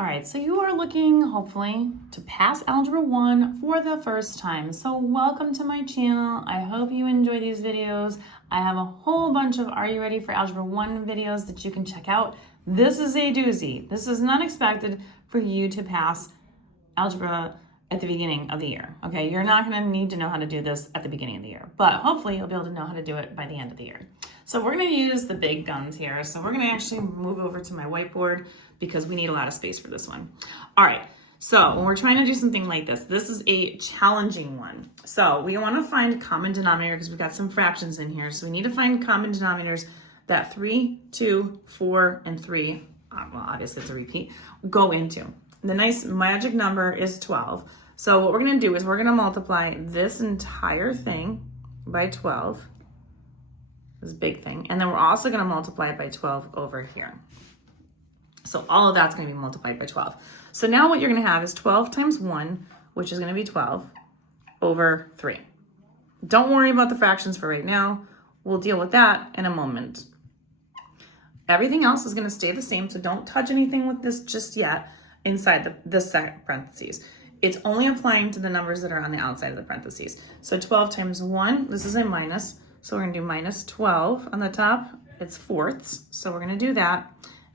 All right, so you are looking, hopefully, to pass Algebra 1 for the first time. So welcome to my channel. I hope you enjoy these videos. I have a whole bunch of Are You Ready for Algebra 1 videos that you can check out. This is a doozy. This is not expected for you to pass algebra at the beginning of the year, okay? You're not gonna need to know how to do this at the beginning of the year, but hopefully you'll be able to know how to do it by the end of the year. So we're gonna use the big guns here. So we're gonna actually move over to my whiteboard because we need a lot of space for this one. All right, so when we're trying to do something like this is a challenging one. So we wanna find common denominator because we've got some fractions in here. So we need to find common denominators that 3, 2, 4, and 3, well, obviously it's a repeat, go into. The nice magic number is 12. So what we're gonna do is we're gonna multiply this entire thing by 12, this big thing, and then we're also gonna multiply it by 12 over here. So all of that's gonna be multiplied by 12. So now what you're gonna have is 12 times 1, which is gonna be 12, over 3. Don't worry about the fractions for right now. We'll deal with that in a moment. Everything else is gonna stay the same, so don't touch anything with this just yet inside this set parentheses. It's only applying to the numbers that are on the outside of the parentheses. So 12 times 1, this is a minus, so we're gonna do minus 12 on the top. It's fourths, so we're gonna do that.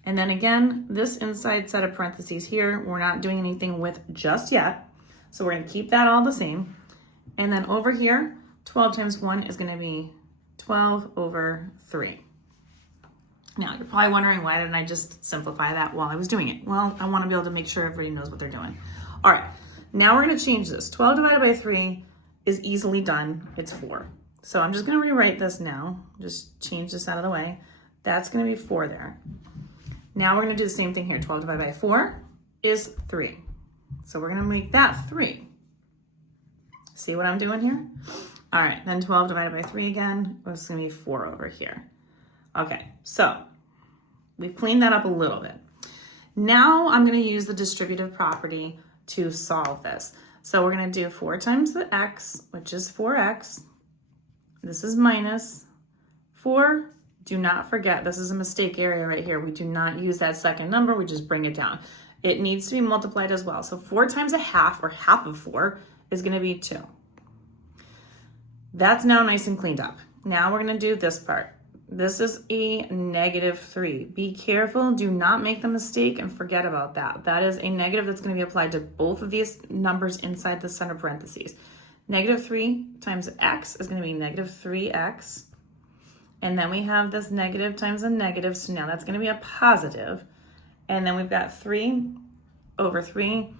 And then again, this inside set of parentheses here, we're not doing anything with just yet. So we're gonna keep that all the same. And then over here, 12 times 1 is gonna be 12 over 3. Now, you're probably wondering, why didn't I just simplify that while I was doing it? Well, I wanna be able to make sure everybody knows what they're doing. All right, now we're gonna change this. 12 divided by 3 is easily done, it's 4. So I'm just gonna rewrite this now, just change this out of the way. That's gonna be 4 there. Now we're gonna do the same thing here. 12 divided by 4 is 3. So we're gonna make that 3. See what I'm doing here? All right, then 12 divided by 3 again, it's gonna be 4 over here. Okay, so we've cleaned that up a little bit. Now I'm gonna use the distributive property to solve this. So we're gonna do 4 times the x, which is 4x. This is minus 4. Do not forget, this is a mistake area right here. We do not use that second number, we just bring it down. It needs to be multiplied as well. So 4 times a half, or half of 4, is gonna be 2. That's now nice and cleaned up. Now we're gonna do this part. This is a negative 3. Be careful, do not make the mistake and forget about that. That is a negative that's gonna be applied to both of these numbers inside the center parentheses. Negative 3 times x is gonna be negative 3x. And then we have this negative times a negative, so now that's gonna be a positive. And then we've got 3 over 3,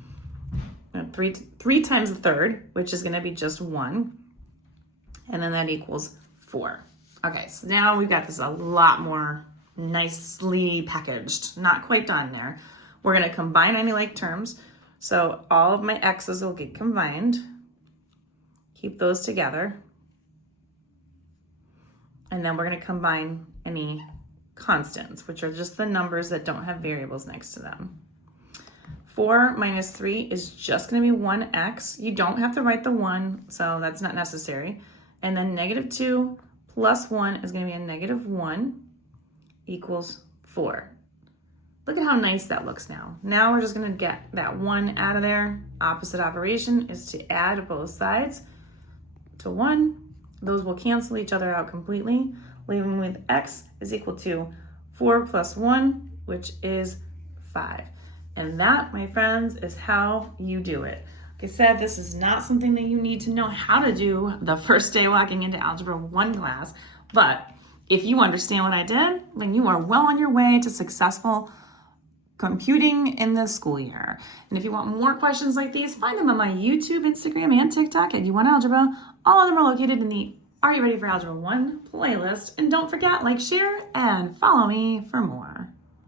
3 times the third, which is gonna be just 1. And then that equals 4. Okay, so now we've got this a lot more nicely packaged. Not quite done there. We're gonna combine any like terms. So all of my x's will get combined. Keep those together. And then we're gonna combine any constants, which are just the numbers that don't have variables next to them. 4 minus 3 is just gonna be 1x. You don't have to write the 1, so that's not necessary. And then negative 2 plus 1 is gonna be a negative 1 equals 4. Look at how nice that looks now. Now we're just gonna get that 1 out of there. Opposite operation is to add both sides to 1. Those will cancel each other out completely, leaving with x is equal to 4 plus 1, which is 5. And that, my friends, is how you do it. Like I said, this is not something that you need to know how to do the first day walking into Algebra 1 class, but if you understand what I did, then you are well on your way to successful computing in the school year. And if you want more questions like these, find them on my YouTube, Instagram, and TikTok at U1Algebra. All of them are located in the Are You Ready for Algebra 1 playlist. And don't forget, like, share, and follow me for more.